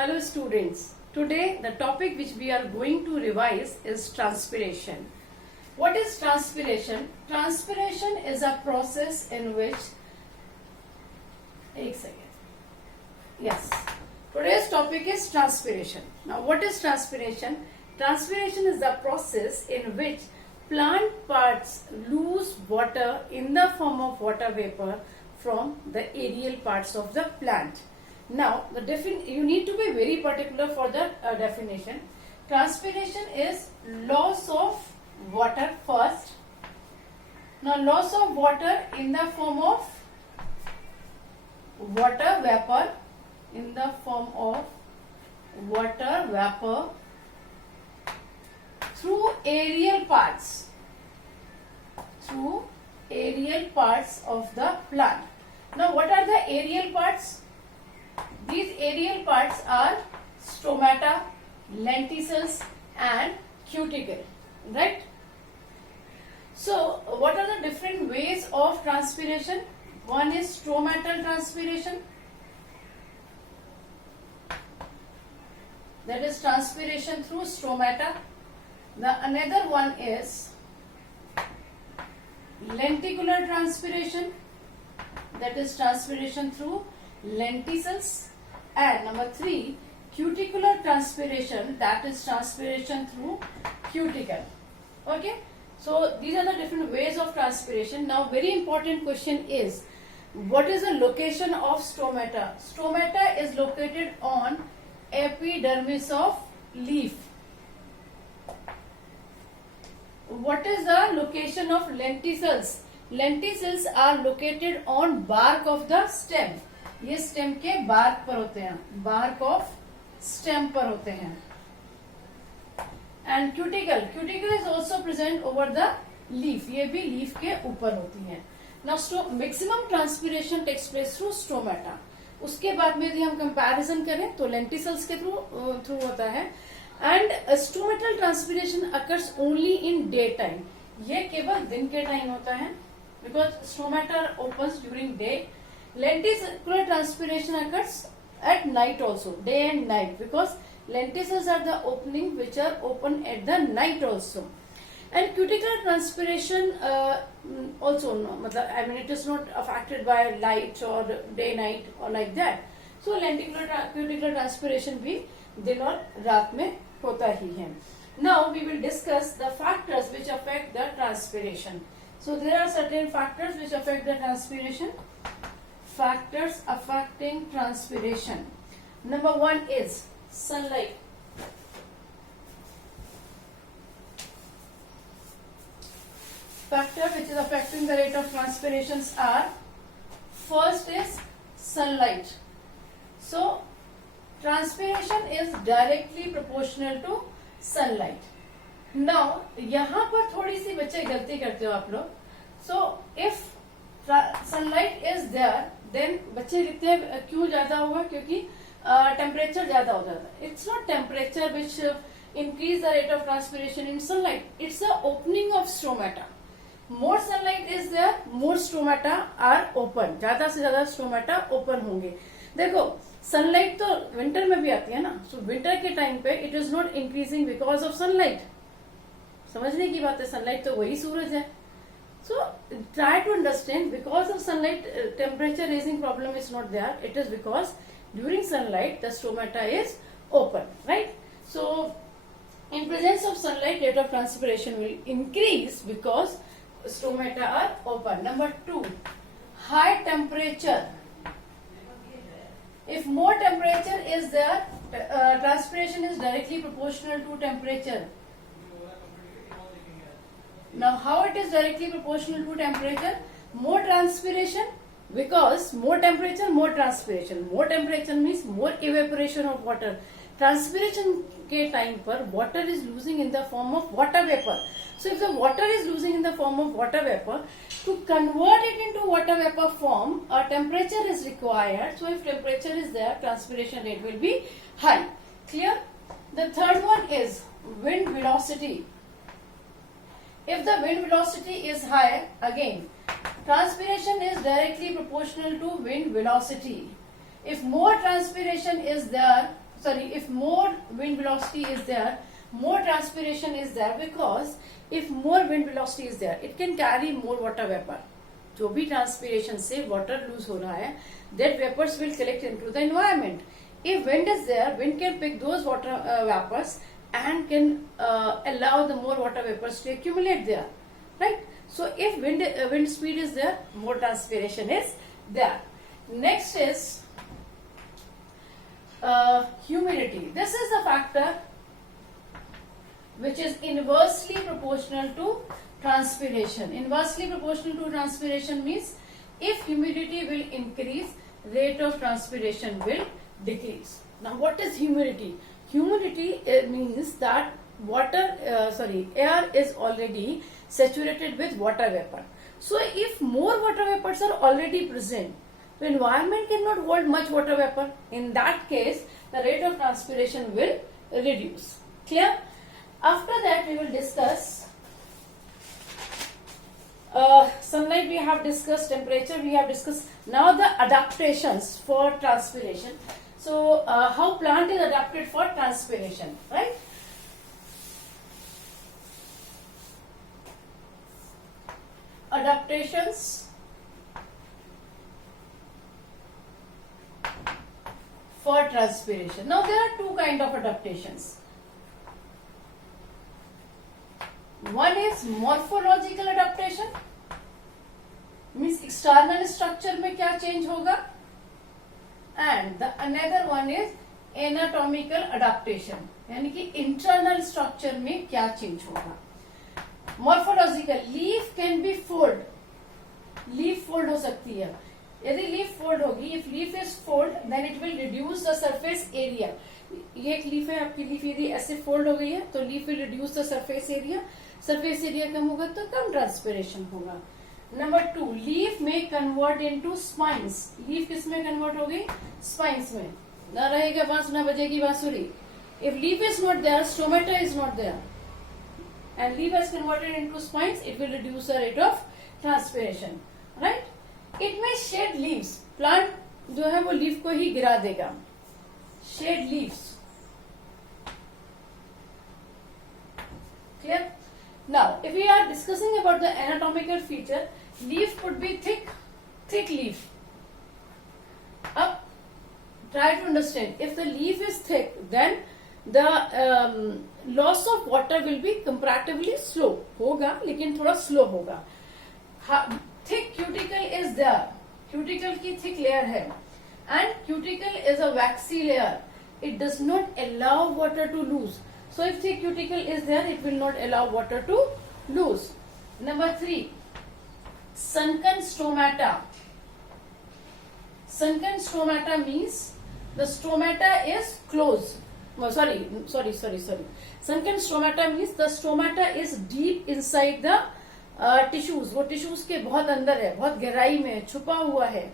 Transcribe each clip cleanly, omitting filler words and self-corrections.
Hello students, today the topic which we are going to revise is transpiration. What is transpiration? Transpiration is a process in which, yes, today's topic is transpiration. Now what is transpiration? Transpiration is the process in which plant parts lose water in the form of water vapor from the aerial parts of the plant. Now, you need to be very particular for the definition. Transpiration is loss of water first. Now, loss of water in the form of water vapor, through aerial parts, of the plant. Now, what are the aerial parts? These aerial parts are stomata, lenticels and cuticle, right? So, what are the different ways of transpiration? One is stomatal transpiration, that is transpiration through stomata. The another one is lenticular transpiration, that is transpiration through lenticels, and number 3, cuticular transpiration, that is transpiration through cuticle. Okay, so these are the different ways of transpiration. Now very important question is, what is the location of stomata? Stomata is located on epidermis of leaf. What is the location of lenticels? Lenticels are located on bark of the stem. ये stem के bark पर होते हैं, bark of stem पर होते हैं. And cuticle is also present over the leaf, ये भी लीफ के ऊपर होती है. Now maximum transpiration takes place through stomata. उसके बाद में यदि हम कंपैरिजन करें तो लेंटिसल्स के थ्रू होता है. And stomatal transpiration occurs only in day time, ये केवल दिन के टाइम होता है, because stomata opens during day. Lenticular transpiration occurs at night also, day and night, because lenticels are the opening which are open at the night also. And cuticular transpiration also, it is not affected by light or day night or like that. So cuticular transpiration भी दिन और रात में होता ही है. Now we will discuss the factors which affect the transpiration. So there are certain factors which affect the transpiration. Factors affecting transpiration. Number 1 is sunlight. Factor which is affecting the rate of transpirations are, first is sunlight. So transpiration is directly proportional to sunlight. Now यहाँ पर थोड़ी सी बच्चे गलती करते हो आप लोग. So if sunlight is there, then बच्चे लिखते हैं क्यों ज्यादा होगा, क्योंकि टेम्परेचर ज्यादा हो जाता है. It's not temperature which increase the rate of transpiration in sunlight, it's the opening of stomata. More sunlight is there, more stomata are open, ज्यादा से ज्यादा स्टोमेटा ओपन होंगे. देखो सनलाइट तो विंटर में भी आती है ना, सो विंटर के टाइम पे it is not increasing because of sunlight. समझने की बात है, सनलाइट तो वही सूरज है. So try to understand, because of sunlight temperature raising problem is not there. It is because during sunlight the stomata is open, right? So in presence of sunlight rate of transpiration will increase because stomata are open. Number 2, high temperature. If more temperature is there, transpiration is directly proportional to temperature. Now how it is directly proportional to temperature? More transpiration, because more temperature, more transpiration. More temperature means more evaporation of water. Transpiration के time पर water is losing in the form of water vapor. So if the water is losing in the form of water vapor, to convert it into water vapor form, a temperature is required. So if temperature is there, transpiration rate will be high. Clear? The third one is wind velocity. If the wind velocity is high, again transpiration is directly proportional to wind velocity. If more transpiration is there, sorry, if more wind velocity is there, more transpiration is there, because if more wind velocity is there, it can carry more water vapor. जो भी transpiration से water lose हो रहा है, that vapors will collect into the environment. If wind is there, wind can pick those water vapors and can allow the more water vapors to accumulate there, right? So if wind speed is there, more transpiration is there. Next is humidity. This is the factor which is inversely proportional to transpiration. Inversely proportional to transpiration means if humidity will increase, rate of transpiration will decrease. Now what is humidity? Humidity means that air is already saturated with water vapor. So if more water vapors are already present, the environment cannot hold much water vapor. In that case, the rate of transpiration will reduce. Clear? After that, we will discuss sunlight. We have discussed temperature. We have discussed now the adaptations for transpiration. So, how plant is adapted for transpiration, right? Adaptations for transpiration. Now there are two kind of adaptations. One is morphological adaptation, means external structure में क्या change होगा, and the another one is anatomical adaptation, यानी कि internal structure में क्या change होगा. Morphological, leaf can be fold, leaf fold हो सकती है. यदि leaf fold होगी, if leaf is fold, then it will reduce the surface area. ये एक leaf है, आपकी leaf यदि ऐसे fold हो गई है, तो leaf will reduce the surface area. Surface area कम होगा तो कम transpiration होगा. Number 2, leaf may convert into spines. Leaf किस में convert होगी? Spines में. ना रहेगा बांस, ना बजेगी बांसुरी. If leaf is not there, stomata is not there, and leaf has converted into spines, it will reduce the rate of transpiration, right? It may shed leaves. Plant जो है वो leaf को ही गिरा देगा. Shed leaves. Clear? Now, if we are discussing about the anatomical feature, leaf could be thick leaf. Up, try to understand. If the leaf is thick, then the loss of water will be comparatively slow. होगा, लेकिन थोड़ा slow होगा. Thick cuticle is there. Cuticle की thick layer है, and cuticle is a waxy layer. It does not allow water to lose. So if thick cuticle is there, it will not allow water to lose. Number 3, sunken stomata. Sunken stomata means the stomata is closed. Oh, sorry. Sunken stomata means the stomata is deep inside the tissues. वो tissues के बहुत अंदर है, बहुत गहराई में है, छुपा हुआ है,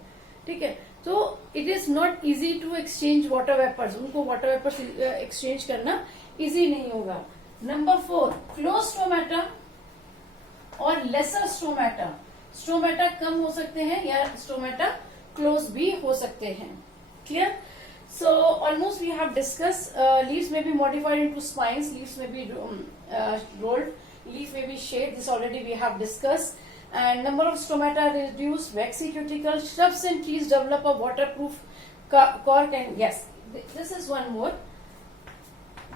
ठीक है. तो it is not easy to exchange water vapors. उनको water vapors exchange करना easy नहीं होगा. Number 4, closed stomata और lesser stomata. Stomata कम हो सकते हैं या stomata close भी हो सकते हैं. Clear? So almost we have discussed. Leaves may be modified into spines. Leaves may be rolled. Leaf may be shade. This already we have discussed. And number of stomata reduced. Waxy cuticle. Shrubs and trees develop a waterproof cork. And yes, this is one more.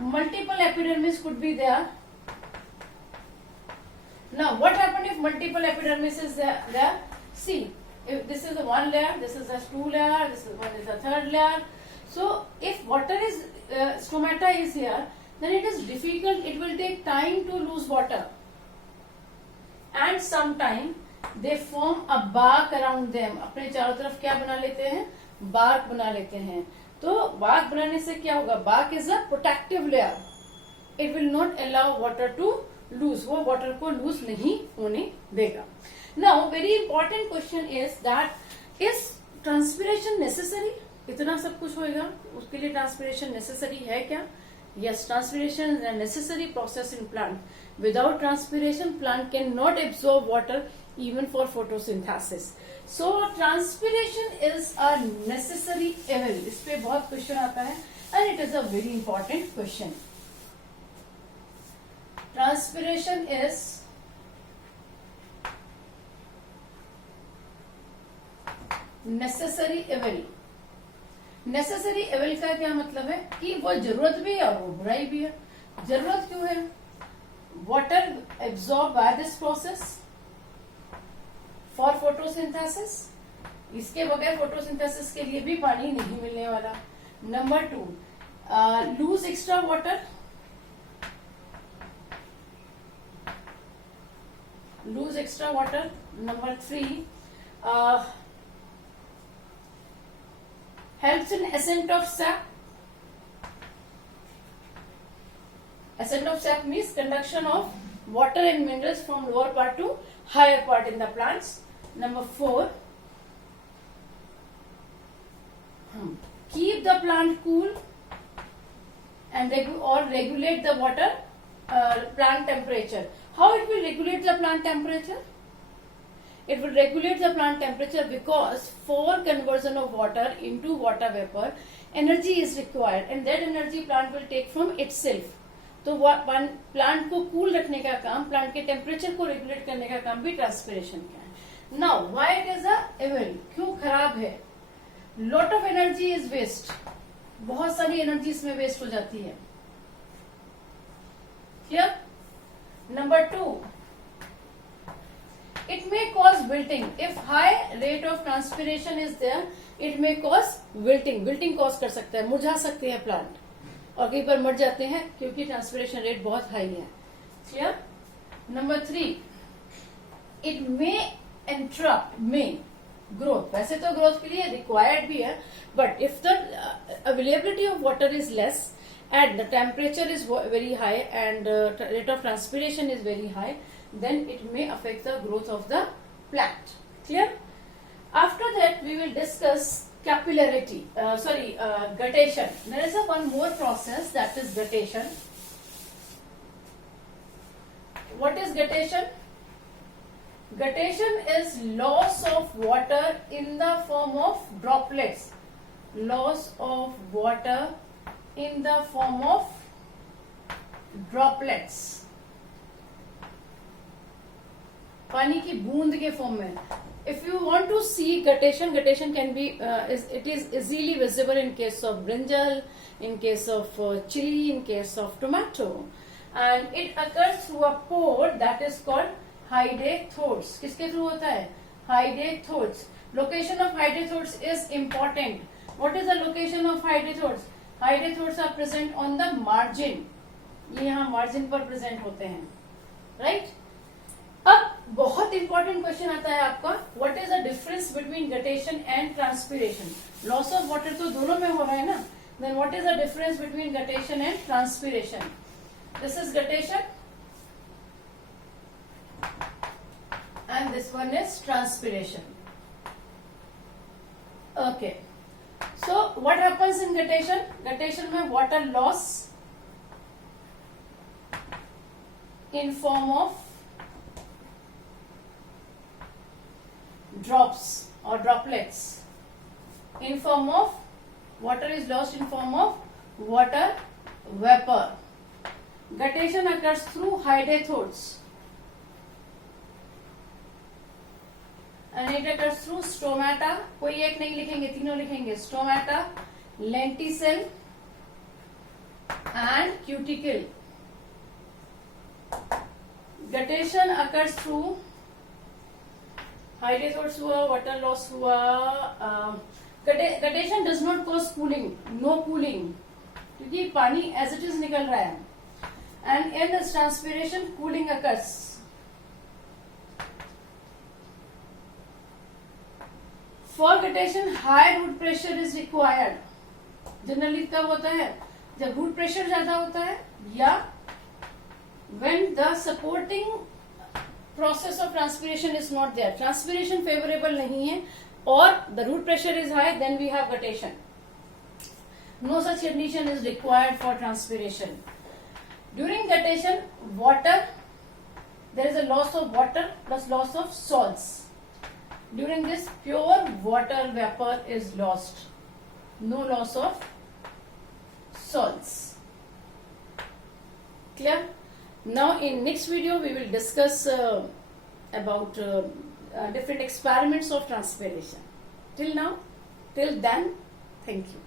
Multiple epidermis could be there. Now, what happened if multiple epidermis is there? See, if this is the one layer, this is the two layer, this is one is the third layer. So, if water is stomata is here, then it is difficult. It will take time to lose water, and sometime they form a bark around them. अपने चारों तरफ क्या बना लेते हैं? Bark बना लेते हैं. तो bark बनाने से क्या होगा? Bark is a protective layer. It will not allow water to lose. वो water को lose नहीं होने देगा. Now, very important question is that is transpiration necessary? इतना सब कुछ होएगा, उसके लिए transpiration necessary है क्या? Yes, transpiration is a necessary process in plant. Without transpiration, plant cannot absorb water even for photosynthesis. So transpiration is a necessary evil. इस पे बहुत क्वेश्चन आता है and it is a very important question. Transpiration is necessary evil. Necessary evil का क्या मतलब है कि वो जरूरत भी है और वो बुराई भी है. जरूरत क्यों है? Water absorb by this process for photosynthesis. इसके बगैर फोटोसिंथेसिस के लिए भी पानी नहीं मिलने वाला. Number 2, lose extra water. Lose extra water. Number 3, helps in ascent of sap. Ascent of sap means conduction of water and minerals from lower part to higher part in the plants. Number 4, keep the plant cool and regulate the water plant temperature. How it will regulate the plant temperature? It will regulate the plant temperature because for conversion of water into water vapor, energy is required and that energy plant will take from itself. तो plant को cool रखने का काम, plant के temperature को regulate करने का काम भी ट्रांसपिरेशन का है. Now why it is a evil? क्यों खराब है? Lot of energy is waste. बहुत सारी एनर्जी इसमें वेस्ट हो जाती है. Clear? Number 2, it may cause wilting. If high rate of transpiration is there, it may cause wilting. Wilting cause कर सकता है, मुरझा सकते हैं प्लांट और कई बार मर जाते हैं क्योंकि ट्रांसपिरेशन रेट बहुत हाई है. Clear? Number 3, it may interrupt growth. वैसे तो ग्रोथ के लिए रिक्वायर्ड भी है, but if the availability of water is less and the temperature is very high and rate of transpiration is very high, then it may affect the growth of the plant. Clear? After that we will discuss capillarity, guttation. There is one more process, that is guttation. What is guttation? Guttation is loss of water in the form of droplets. Loss of water in the form of droplets. पानी की बूंद के form में. If you want to see guttation, guttation can be it is easily visible in case of brinjal, in case of chili, in case of tomato, and it occurs through a pore that is called hydrathodes. किसके through होता है? Hydrathodes. Location of hydrathodes is important. What is the location of hydrathodes? Hydrathodes are present on the margin. ये यहाँ margin पर present होते हैं. Right? अब बहुत इंपॉर्टेंट क्वेश्चन आता है आपका, what is the difference between guttation and transpiration? Loss of water तो दोनों में हो रहा है ना. Then what is the difference between guttation and transpiration? This is guttation and this one is transpiration. Okay. So what happens in guttation? Guttation में water loss in form of drops or droplets. In form of water is lost in form of water vapor. Guttation occurs through hydrathodes. And it occurs through stomata. कोई एक नहीं लिखेंगे, तीनों लिखेंगे. Stomata, lenticel and cuticle. Guttation occurs through hydrathodes हुआ, water loss हुआ. Guttation does not cause cooling, no cooling, क्योंकि पानी as it is निकल रहा है. And in this transpiration, cooling occurs. For guttation, high root pressure is required. Generally कब होता है? जब रूट प्रेशर ज्यादा होता है या when the supporting process of transpiration is not there. Transpiration favorable नहीं है और the root pressure is high, then we have guttation. No such condition is required for transpiration. During guttation, water there is a loss of water plus loss of salts. During this, pure water vapor is lost. No loss of salts. Clear? Now in next video we will discuss about different experiments of transpiration. Till then, thank you.